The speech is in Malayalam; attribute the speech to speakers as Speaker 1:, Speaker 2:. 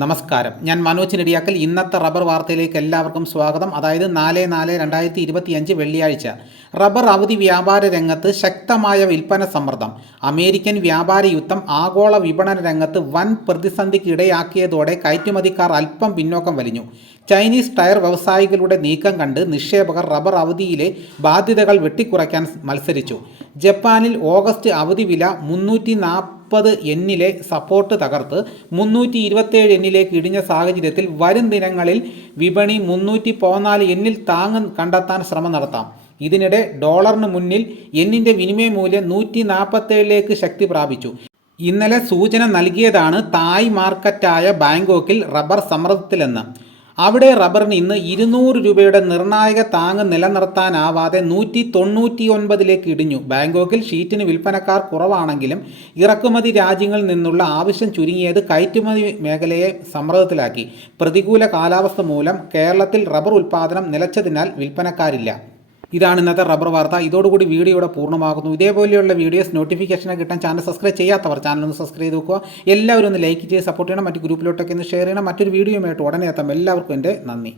Speaker 1: നമസ്കാരം. ഞാൻ മനോജ് നെടിയാക്കൽ. ഇന്നത്തെ റബ്ബർ വാർത്തയിലേക്ക് എല്ലാവർക്കും സ്വാഗതം. അതായത് നാല് നാല് രണ്ടായിരത്തി ഇരുപത്തിയഞ്ച് വെള്ളിയാഴ്ച. റബ്ബർ അവധി വ്യാപാര രംഗത്ത് ശക്തമായ വിൽപ്പന സമ്മർദ്ദം. അമേരിക്കൻ വ്യാപാര യുദ്ധം ആഗോള വിപണന രംഗത്ത് വൻ പ്രതിസന്ധിക്ക് ഇടയാക്കിയതോടെ കയറ്റുമതിക്കാർ അല്പം പിന്നോക്കം വലിഞ്ഞു. ചൈനീസ് ടയർ വ്യവസായികളുടെ നീക്കം കണ്ട് നിക്ഷേപകർ റബ്ബർ അവധിയിലെ ബാധ്യതകൾ വെട്ടിക്കുറയ്ക്കാൻ മത്സരിച്ചു. ജപ്പാനിൽ ഓഗസ്റ്റ് അവധി വില മുന്നൂറ്റി നാൽപ്പത് എന്നിലെ സപ്പോർട്ട് തകർത്ത് മുന്നൂറ്റി ഇരുപത്തേഴ് എന്നിലേക്ക് ഇടിഞ്ഞ സാഹചര്യത്തിൽ വരും ദിനങ്ങളിൽ വിപണി മുന്നൂറ്റി പതിനാല് എന്നിൽ താങ്ങ് കണ്ടെത്താൻ ശ്രമം നടത്താം. ഇതിനിടെ ഡോളറിന് മുന്നിൽ എന്നിന്റെ വിനിമയ മൂല്യം നൂറ്റി നാൽപ്പത്തേഴിലേക്ക് ശക്തി പ്രാപിച്ചു. ഇന്നലെ സൂചന നൽകിയതാണ് തായ് മാർക്കറ്റായ ബാങ്കോക്കിൽ റബ്ബർ സമ്മർദ്ദത്തിലെന്ന്. അവിടെ റബ്ബറിന് ഇന്ന് ഇരുന്നൂറ് രൂപയുടെ നിർണായക താങ്ങ് നിലനിർത്താനാവാതെ നൂറ്റി തൊണ്ണൂറ്റി ഒൻപതിലേക്ക് ഇടിഞ്ഞു. ബാങ്കോക്കിൽ ഷീറ്റിന് വിൽപ്പനക്കാർ കുറവാണെങ്കിലും ഇറക്കുമതി രാജ്യങ്ങളിൽ നിന്നുള്ള ആവശ്യം ചുരുങ്ങിയത് കയറ്റുമതി മേഖലയെ സമ്മർദ്ദത്തിലാക്കി. പ്രതികൂല കാലാവസ്ഥ മൂലം കേരളത്തിൽ റബ്ബർ ഉൽപ്പാദനം നിലച്ചതിനാൽ വിൽപ്പനക്കാരില്ല. ഇതാണ് ഇന്നത്തെ റബ്ബർ വാർത്ത. ഇതോടുകൂടി വീഡിയോ ഇവിടെ പൂർണമാകുന്നു. ഇതേപോലെയുള്ള വീഡിയോസ് നോട്ടിഫിക്കേഷനെ കിട്ടാൻ ചാനൽ സബ്സ്ക്രൈബ് ചെയ്യാത്തവർ ചാനൽ ഒന്ന് സബ്സ്ക്രൈബ് ചെയ്ത് വെക്കുക. എല്ലാവരും ഒന്ന് ലൈക്ക് ചെയ്ത് സപ്പോർട്ട് ചെയ്യണം. മറ്റ് ഗ്രൂപ്പിലോട്ടൊക്കെ ഒന്ന് ഷെയർ ചെയ്യണം. മറ്റൊരു വീഡിയോയുമായിട്ട് ഉടനെ എത്താം. എല്ലാവർക്കും എന്റെ നന്ദി.